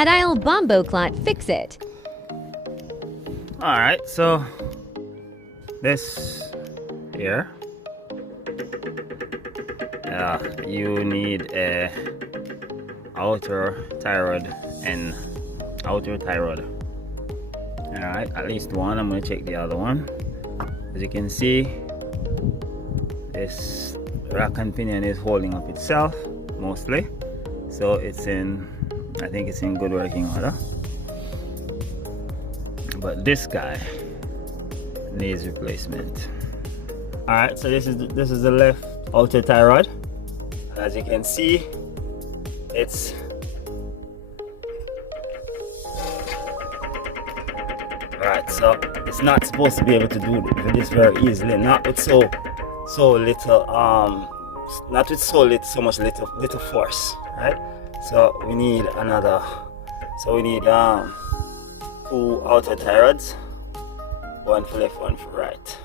and I'll bomboclot fix it. Alright, so this here, you need a outer thyroid and outer thyroid. Alright, at least one. I'm going to check the other one. As you can see, this rack and pinion is holding up itself mostly, so it's in, I think it's in good working order. But this guy needs replacement. Alright, so this is the left outer thyroid. As you can see, it's alright, so it's not supposed to be able to do this very easily, not with so little not with so much little force, right? So we need another, so we need two outer thyroids, one for left, one for right.